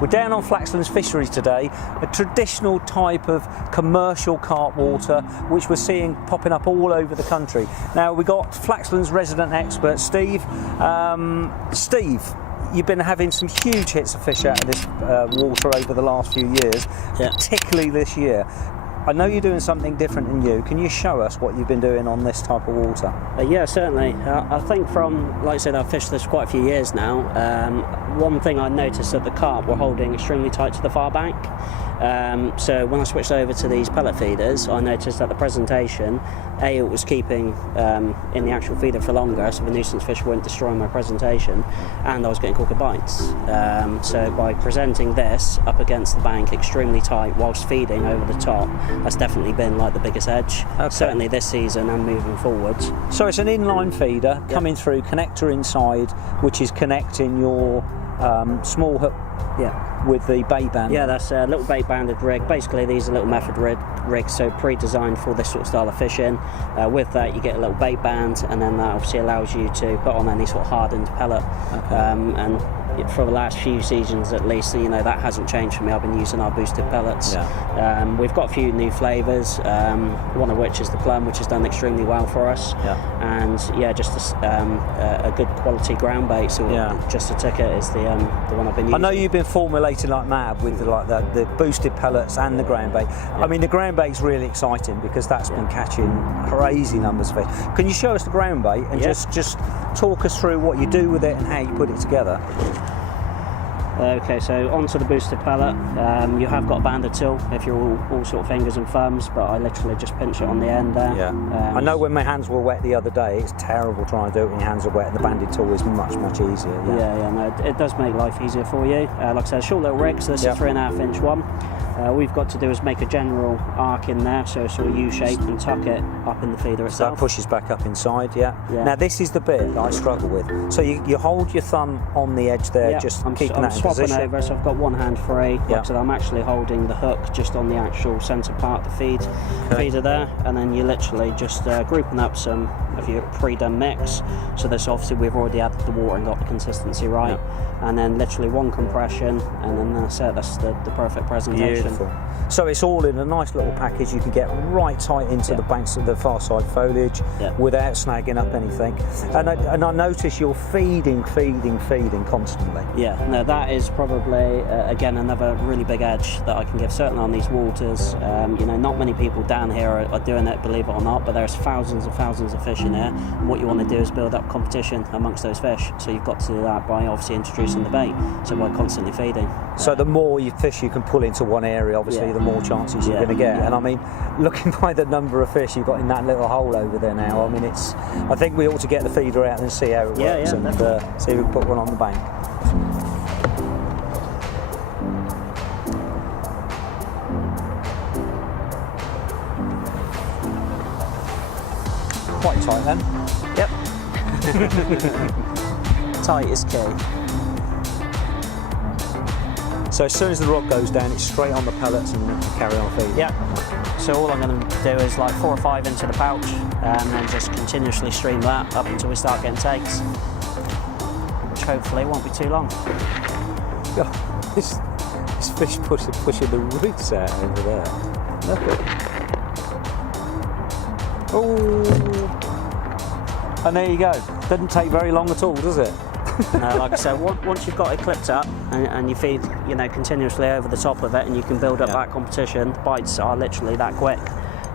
We're down on Flaxlands Fisheries today, a traditional type of commercial carp water which we're seeing popping up all over the country. Now we've got Flaxlands resident expert Steve. Steve, you've been having some huge hits of fish out of this water over the last few years, particularly this year. I know you're doing something different than you. Can you show us what you've been doing on this type of water? Yeah, certainly. I think from, like I said, I've fished this quite a few years now. One thing I noticed that the carp were holding extremely tight to the far bank. So when I switched over to these pellet feeders, I noticed that the presentation, it was keeping in the actual feeder for longer, so the nuisance fish weren't destroying my presentation, and I was getting quicker bites. So by presenting this up against the bank extremely tight whilst feeding over the top, that's definitely been like the biggest edge, certainly this season and moving forwards. So it's an inline feeder coming through, connector inside, which is connecting your small hook with the bait band. Yeah, that's a little bait banded rig. Basically these are little method rigs, so pre-designed for this sort of style of fishing. With that you get a little bait band, and then that obviously allows you to put on any sort of hardened pellet. And for the last few seasons at least, you know, that hasn't changed for me. I've been using our boosted pellets. We've got a few new flavours, one of which is the plum, which has done extremely well for us. And just a good quality ground bait. So just a ticket is the one I've been using. I know you've been formulating like mad with the boosted pellets and the ground bait. I mean, the ground bait's really exciting because that's been catching crazy numbers of fish. Can you show us the ground bait and just talk us through what you do with it and how you put it together? Okay, so onto the boosted pellet. You have got a banded tool if you're all sort of fingers and thumbs, but I literally just pinch it on the end there. I know when my hands were wet the other day, it's terrible trying to do it when your hands are wet, and the banded tool is much easier. No, it does make life easier for you. Like I said, short little rig, so this is a 3.5 inch one. We've got to do is make a general arc in there, so sort of U-shape, and tuck it up in the feeder itself. So that pushes back up inside, Now this is the bit that I struggle with. So you hold your thumb on the edge there, just keeping that in position. I'm swapping over, so I've got one hand free. Like I said, I'm actually holding the hook just on the actual centre part of the feeder there, and then you're literally just grouping up some of your pre-done mix. So this obviously we've already added the water and got the consistency right, and then literally one compression, and then that's it. That's the perfect presentation. Beautiful. So it's all in a nice little package. You can get right tight into the banks of the far side foliage without snagging up anything. And I notice you're feeding constantly. No, that is probably again another really big edge that I can give, certainly on these waters. You know, not many people down here are doing it, believe it or not, but there's thousands and thousands of fish in here, and what you want to do is build up competition amongst those fish. So you've got to do that by obviously introducing the bait, so by constantly feeding. So the more fish you can pull into one area, obviously the more chances you're going to get. And I mean, looking by the number of fish you've got in that little hole over there now, I mean, I think we ought to get the feeder out and see how it works, and see if we can put one on the bank. Quite tight then. Tight is key. So as soon as the rod goes down, it's straight on the pellets and you can carry on feeding. So all I'm going to do is like 4 or 5 into the pouch, and then just continuously stream that up until we start getting takes, which hopefully won't be too long. God, this fish pushing the roots out over there. Look at it. Oh, and there you go. Doesn't take very long at all, does it? No, like I said, once you've got it clipped up and you feed, you know, continuously over the top of it, and you can build up that competition, the bites are literally that quick.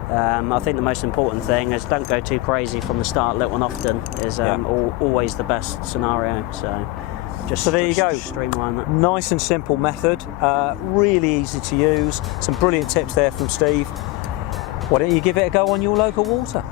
I think the most important thing is don't go too crazy from the start. Little and often is always the best scenario. So there you go. Streamline that. Nice and simple method, really easy to use. Some brilliant tips there from Steve. Why don't you give it a go on your local water?